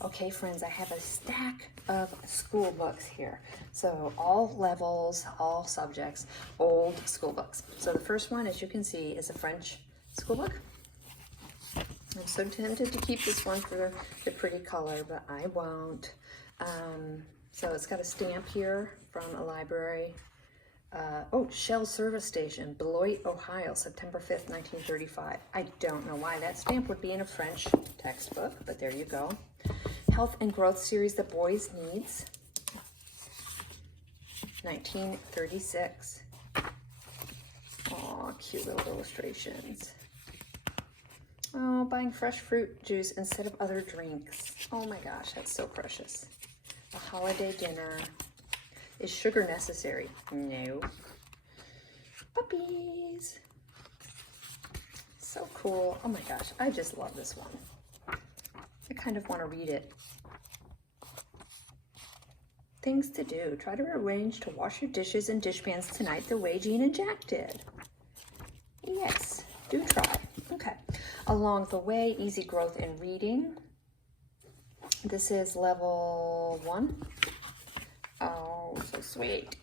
Okay, friends, I have a stack of school books here. So all levels, all subjects, old school books. So the first one, as you can see, is a French school book. I'm so tempted to keep this one for the pretty color, but I won't. So it's got a stamp here from a library. Shell Service Station, Beloit, Ohio, September 5th, 1935. I don't know why that stamp would be in a French textbook, but there you go. Health and Growth Series, The Boys Needs, 1936. Oh, cute little illustrations. Oh, buying fresh fruit juice instead of other drinks. Oh my gosh, that's so precious. A holiday dinner. Is sugar necessary? No. Puppies. So cool. Oh my gosh, I just love this one. I kind of want to read it. Things to do. Try to arrange to wash your dishes and dishpans tonight the way Jean and Jack did. Yes, do try. Okay. Along the way, easy growth in reading. This is level 1. Oh, so sweet.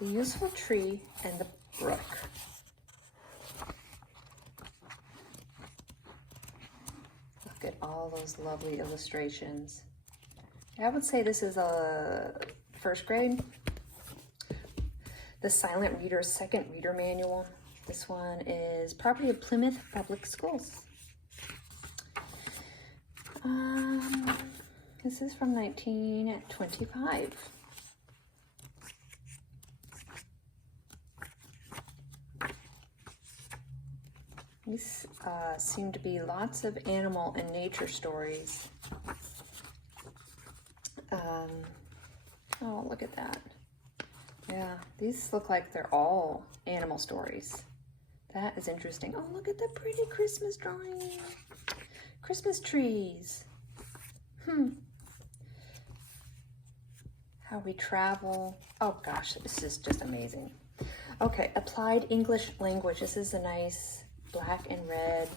The Useful Tree and the Brook. Look at all those lovely illustrations. I would say this is a first grade. The Silent Reader's Second Reader Manual. This one is property of Plymouth Public Schools. This is from 1925. These seem to be lots of animal and nature stories. Oh, look at that. Yeah, these look like they're all animal stories. That is interesting. Oh, look at the pretty Christmas drawing. Christmas trees. How we travel. Oh gosh, this is just amazing. Okay, Applied English Language. This is a nice black and red,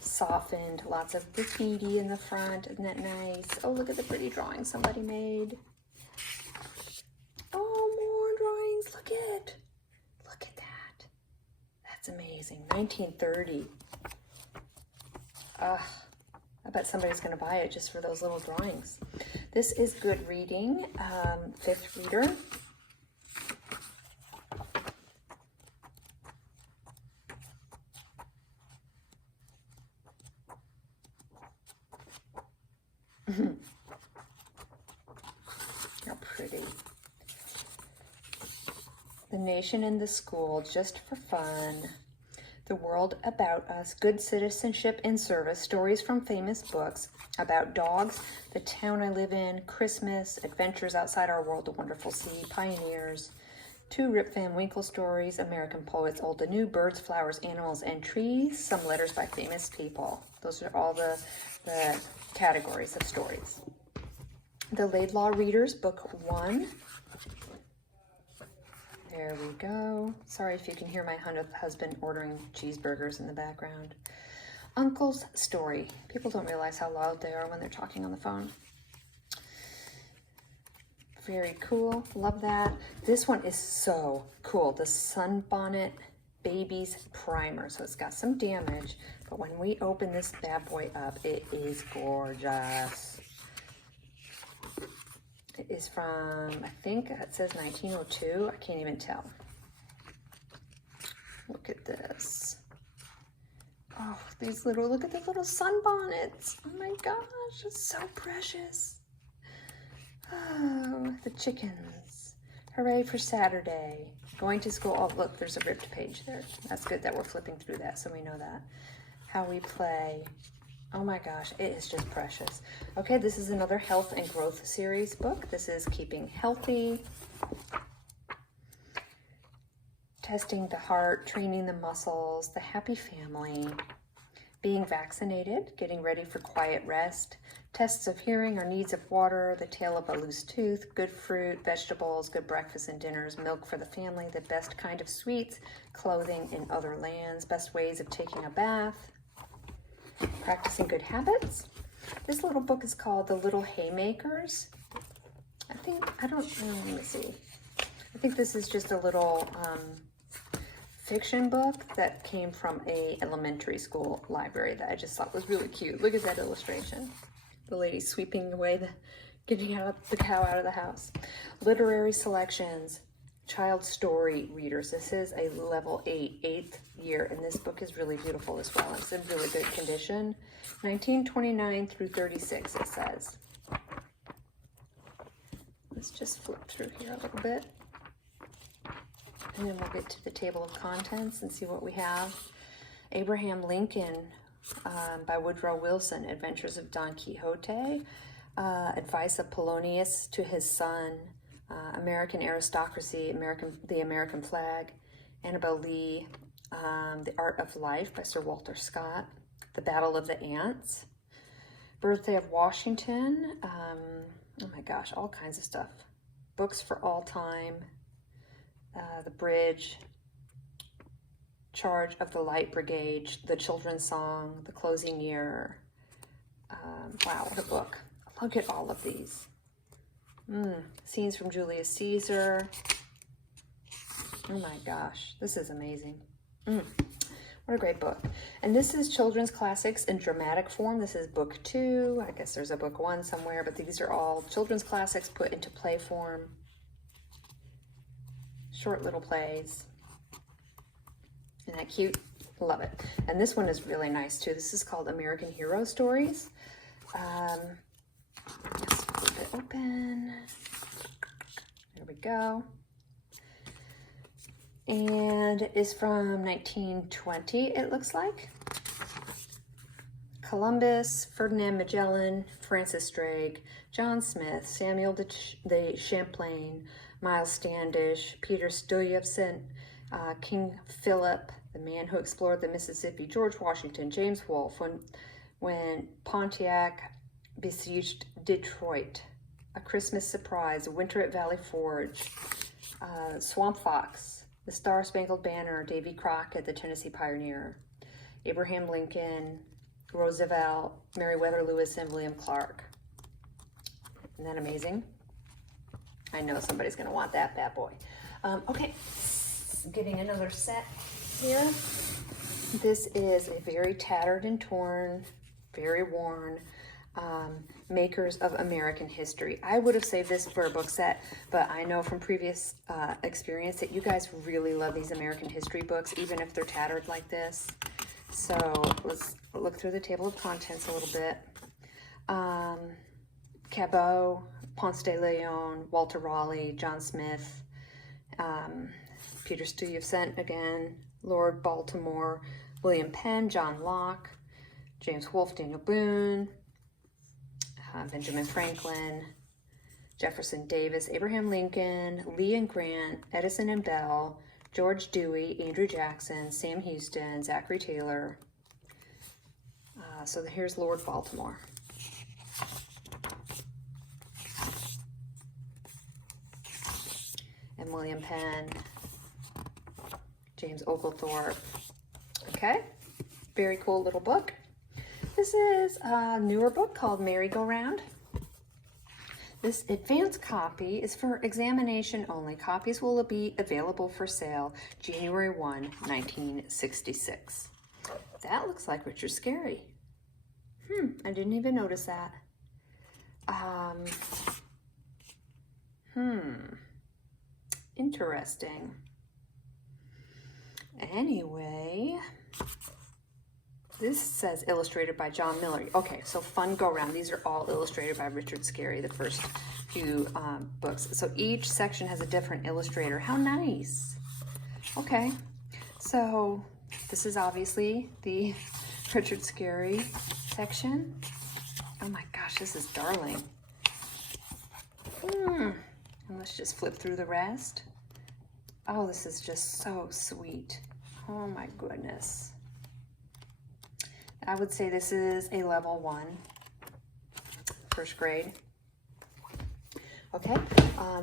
softened, lots of graffiti in the front. Isn't that nice? Oh, look at the pretty drawing somebody made. Oh, more drawings. Look at that. That's amazing. 1930. I bet somebody's going to buy it just for those little drawings. This is Good Reading, 5th Reader. How pretty. The Nation and the School, Just for Fun. The World About Us, Good Citizenship and Service, Stories from Famous Books, About Dogs, The Town I Live In, Christmas, Adventures Outside Our World, The Wonderful Sea, Pioneers, 2 Rip Van Winkle stories, American Poets, Old and New, Birds, Flowers, Animals, and Trees, Some Letters by Famous People. Those are all the categories of stories. The Laidlaw Readers, Book 1. There we go. Sorry if you can hear my husband ordering cheeseburgers in the background. Uncle's Story. People don't realize how loud they are when they're talking on the phone. Very cool. Love that. This one is so cool. The Sunbonnet Babies Primer. So it's got some damage, but when we open this bad boy up, it is gorgeous. It is from, I think it says 1902. I can't even tell. Look at this. Oh, look at the little sunbonnets. Oh my gosh, it's so precious. Oh, the chickens. Hooray for Saturday. Going to school. Oh, look, there's a ripped page there. That's good that we're flipping through that so we know that. How we play. Oh my gosh, it is just precious. Okay, this is another Health and Growth Series book. This is Keeping Healthy, Testing the Heart, Training the Muscles, The Happy Family, Being Vaccinated, Getting Ready for Quiet Rest, Tests of Hearing or Needs of Water, The Tale of a Loose Tooth, Good Fruit, Vegetables, Good Breakfast and Dinners, Milk for the Family, The Best Kind of Sweets, Clothing in Other Lands, Best Ways of Taking a Bath, Practicing Good Habits, This little book is called The Little Haymakers. Let me see. I think this is just a little fiction book that came from a elementary school library that I just thought was really cute. Look at that illustration. The lady sweeping away getting the cow out of the house. Literary selections, child story readers. This is a level 8, 8th year, and this book is really beautiful as well. It's in really good condition. 1929 through 36, it says. Let's just flip through here a little bit. And then we'll get to the table of contents and see what we have. Abraham Lincoln by Woodrow Wilson, Adventures of Don Quixote, Advice of Polonius to his son, American Aristocracy, the American Flag, Annabel Lee, The Art of Life by Sir Walter Scott, The Battle of the Ants, Birthday of Washington, oh my gosh, all kinds of stuff. Books for All Time, The Bridge, Charge of the Light Brigade, The Children's Song, The Closing Year. Wow, what a book. Look at all of these. Scenes from Julius Caesar. Oh my gosh, this is amazing. What a great book. And this is children's classics in dramatic form. This is book 2. I guess there's a book 1 somewhere, but these are all children's classics put into play form. Short little plays. Isn't that cute? Love it. And this one is really nice too. This is called American Hero Stories. Let's flip it open. There we go. And it is from 1920, it looks like. Columbus, Ferdinand Magellan, Francis Drake, John Smith, Samuel de Champlain, Miles Standish, Peter Stuyvesant, King Philip, the man who explored the Mississippi, George Washington, James Wolfe, when Pontiac besieged Detroit, A Christmas Surprise, Winter at Valley Forge, Swamp Fox, The Star-Spangled Banner, Davy Crockett, the Tennessee Pioneer, Abraham Lincoln, Roosevelt, Meriwether Lewis, and William Clark. Isn't that amazing? I know somebody's going to want that bad boy. Okay, getting another set here. This is a very tattered and torn, very worn, Makers of American History. I would have saved this for a book set, but I know from previous experience that you guys really love these American history books, even if they're tattered like this. So let's look through the table of contents a little bit. Cabot, Ponce de Leon, Walter Raleigh, John Smith, Peter Stuyvesant again, Lord Baltimore, William Penn, John Locke, James Wolfe, Daniel Boone, Benjamin Franklin, Jefferson Davis, Abraham Lincoln, Lee and Grant, Edison and Bell, George Dewey, Andrew Jackson, Sam Houston, Zachary Taylor. So here's Lord Baltimore. And William Penn, James Oglethorpe. Okay, very cool little book. This is a newer book called MerryGoRound. This advanced copy is for examination only. Copies will be available for sale January 1, 1966. That looks like Richard Scarry. I didn't even notice that. Interesting. Anyway, this says illustrated by John Miller. Okay, so Fun Go Round. These are all illustrated by Richard Scarry, the first few books. So each section has a different illustrator. How nice. Okay, so this is obviously the Richard Scarry section. Oh my gosh, this is darling. And let's just flip through the rest. Oh, this is just so sweet. Oh my goodness. I would say this is a level 1, first grade. Okay,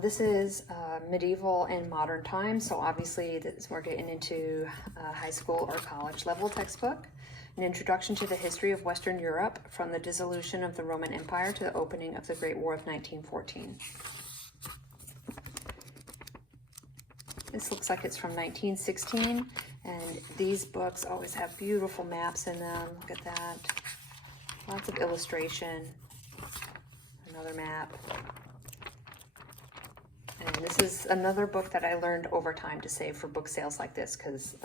this is medieval and modern times, so obviously we're getting into high school or college level textbook. An Introduction to the History of Western Europe from the Dissolution of the Roman Empire to the Opening of the Great War of 1914. This looks like it's from 1916, and these books always have beautiful maps in them. Look at that. Lots of illustration. Another map. And this is another book that I learned over time to save for book sales like this, because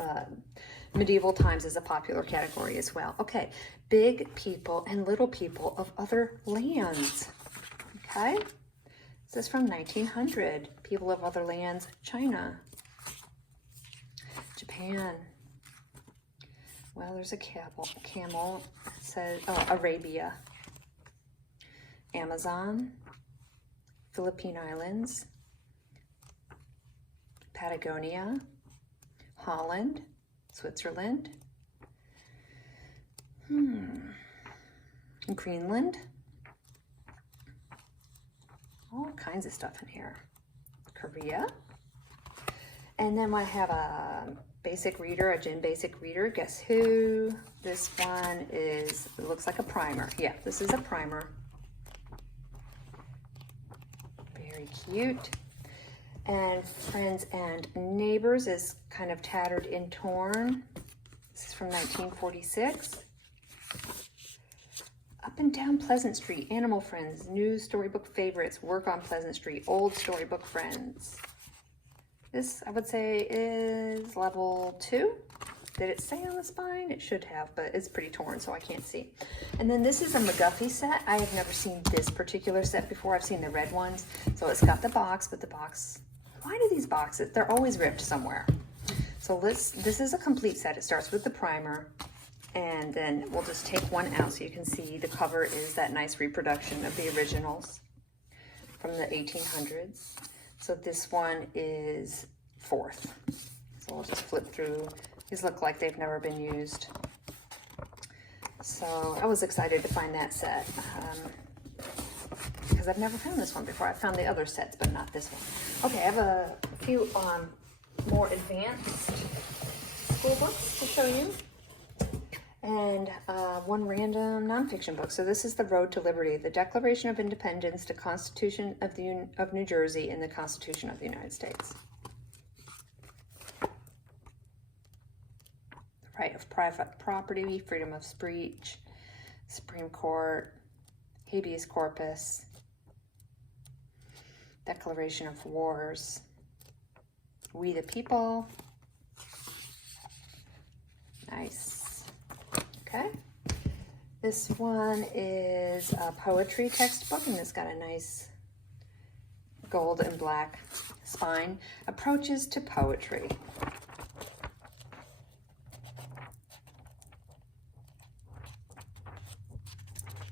medieval times is a popular category as well. Okay, big people and little people of other lands. Okay, this is from 1900. People of other lands, China. Japan. Well, there's a camel. It says, oh, Arabia. Amazon. Philippine Islands. Patagonia. Holland. Switzerland. Greenland. All kinds of stuff in here. Korea. And then I have a basic reader, a Gin Basic Reader. Guess who? This one is, it looks like a primer. Yeah, this is a primer. Very cute. And Friends and Neighbors is kind of tattered and torn. This is from 1946. Up and Down Pleasant Street, Animal Friends, New Storybook Favorites, Work on Pleasant Street, Old Storybook Friends. This, I would say, is level 2. Did it say on the spine? It should have, but it's pretty torn, so I can't see. And then this is a Duffie Set. I have never seen this particular set before. I've seen the red ones. So it's got the box, but the box, why do these boxes, they're always ripped somewhere. So this is a complete set. It starts with the primer, and then we'll just take one out so you can see the cover is that nice reproduction of the originals from the 1800s. So this one is 4th. So we'll just flip through. These look like they've never been used. So I was excited to find that set because I've never found this one before. I've found the other sets, but not this one. Okay, I have a few more advanced school books to show you. And one random nonfiction book. So this is The Road to Liberty, the Declaration of Independence, the Constitution of New Jersey, and the Constitution of the United States. The right of private property, freedom of speech, Supreme Court, habeas corpus, Declaration of Wars, We the People. Nice. Okay, this one is a poetry textbook, and it's got a nice gold and black spine. Approaches to Poetry.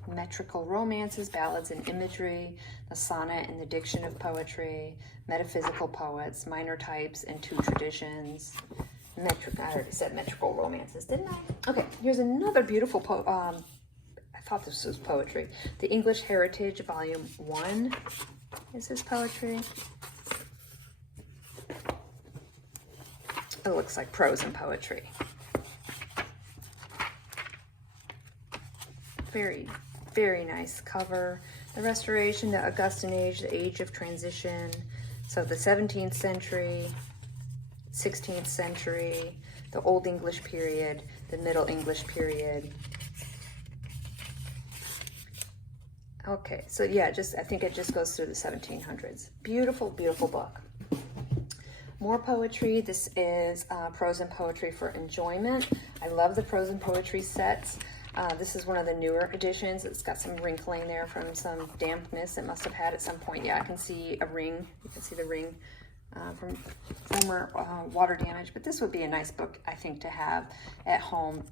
Metrical Romances, Ballads and Imagery, the Sonnet and the Diction of Poetry, Metaphysical Poets, Minor Types and Two Traditions. I already said Metrical Romances, didn't I? Okay, here's another beautiful I thought this was poetry. The English Heritage, Volume 1. Is this poetry? It looks like prose and poetry. Very, very nice cover. The Restoration, the Augustan Age, the Age of Transition. So the 17th century, 16th century, the Old English period, the Middle English period. Okay, so yeah, I think it just goes through the 1700s. Beautiful, beautiful book. More poetry. This is Prose and Poetry for Enjoyment. I love the prose and poetry sets. This is one of the newer editions. It's got some wrinkling there from some dampness it must have had at some point. Yeah, I can see a ring. You can see the ring from former water damage. But this would be a nice book, I think, to have at home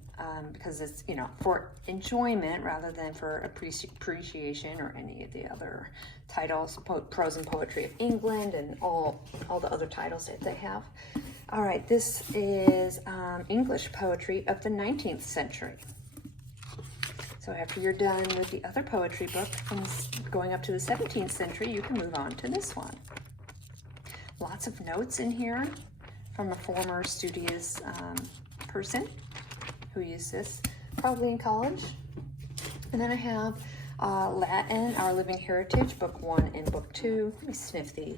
because it's, you know, for enjoyment rather than for appreciation or any of the other titles, Prose and Poetry of England and all the other titles that they have. All right, this is English poetry of the 19th century. So after you're done with the other poetry book from going up to the 17th century, you can move on to this one. Lots of notes in here from a former studious person who used this. probably in college. And then I have Latin, Our Living Heritage, book 1 and book 2. Let me sniff these.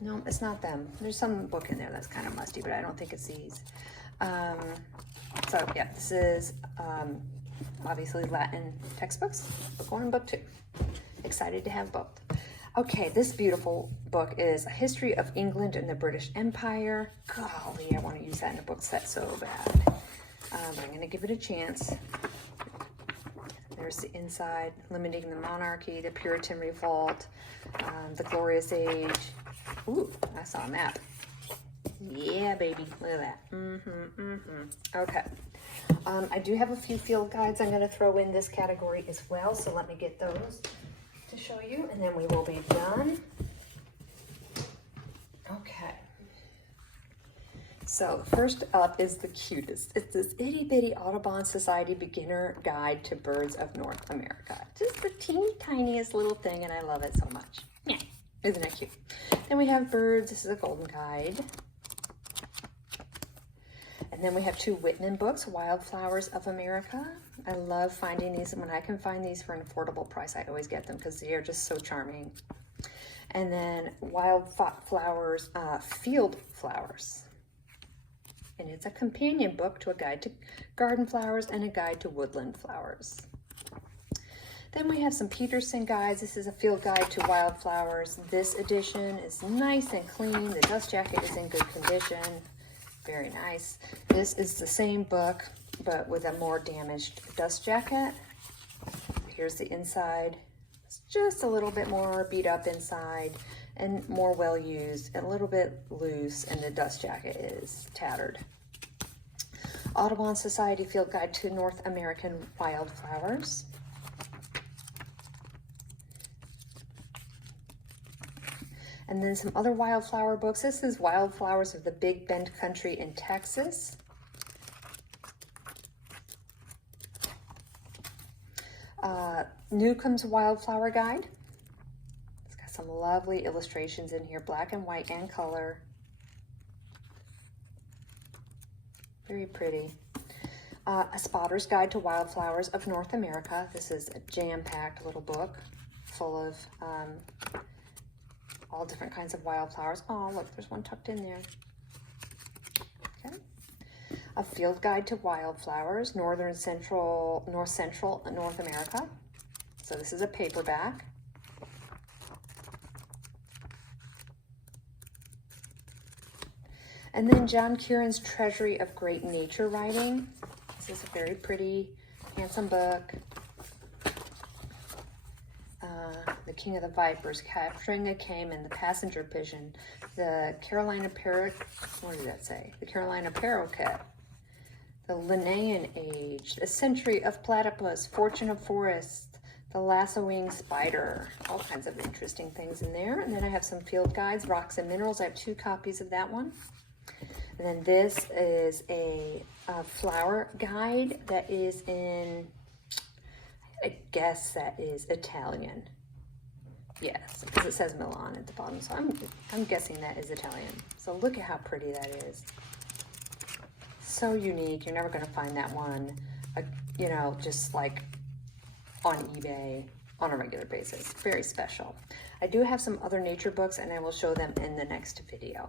No, it's not them. There's some book in there that's kind of musty, but I don't think it's these. So yeah, this is obviously Latin textbooks, book 1 and book 2. Excited to have both. Okay, this beautiful book is A History of England and the British Empire. Golly, I want to use that in a book set so bad. I'm going to give it a chance. There's the inside, Limiting the Monarchy, the Puritan Revolt, the Glorious Age. Ooh, I saw a map. Yeah, baby, look at that. Okay. I do have a few field guides I'm going to throw in this category as well, so let me get those to show you, and then we will be done. Okay. So first up is the cutest. It's this itty bitty Audubon Society Beginner Guide to Birds of North America. Just the teeny tiniest little thing, and I love it so much. Yeah, isn't that cute? Then we have birds. This is a golden guide. And then we have 2 Whitman books, Wildflowers of America. I love finding these, and when I can find these for an affordable price, I always get them because they are just so charming. And then Wildflowers, Field Flowers. And it's a companion book to a guide to garden flowers and a guide to woodland flowers. Then we have some Peterson guides. This is a field guide to wildflowers. This edition is nice and clean. The dust jacket is in good condition. Very nice. This is the same book, but with a more damaged dust jacket. Here's the inside. It's just a little bit more beat up inside and more well used, and a little bit loose, and the dust jacket is tattered. Audubon Society Field Guide to North American Wildflowers. And then some other wildflower books. This is Wildflowers of the Big Bend Country in Texas. Newcomb's Wildflower Guide. It's got some lovely illustrations in here, black and white and color. Very pretty. A Spotter's Guide to Wildflowers of North America. This is a jam-packed little book full of all different kinds of wildflowers. Oh, look, there's one tucked in there. Okay. A Field Guide to Wildflowers, North Central North America. So this is a paperback. And then John Kieran's Treasury of Great Nature Writing. This is a very pretty, handsome book. The King of the Vipers, Capturing the Cayman, the Passenger Pigeon, the Carolina Parrot, what did that say? The Carolina Paroquet, the Linnaean Age, the Century of Platypus, Fortune of Forest, the Lassoing Spider, all kinds of interesting things in there. And then I have some field guides, Rocks and Minerals. I have 2 copies of that one. And then this is a flower guide that is in, I guess that is Italian. Yes, because it says Milan at the bottom, so I'm guessing that is Italian. So look at how pretty that is. So unique. You're never going to find that one, you know, just like on eBay on a regular basis. Very special. I do have some other nature books, and I will show them in the next video.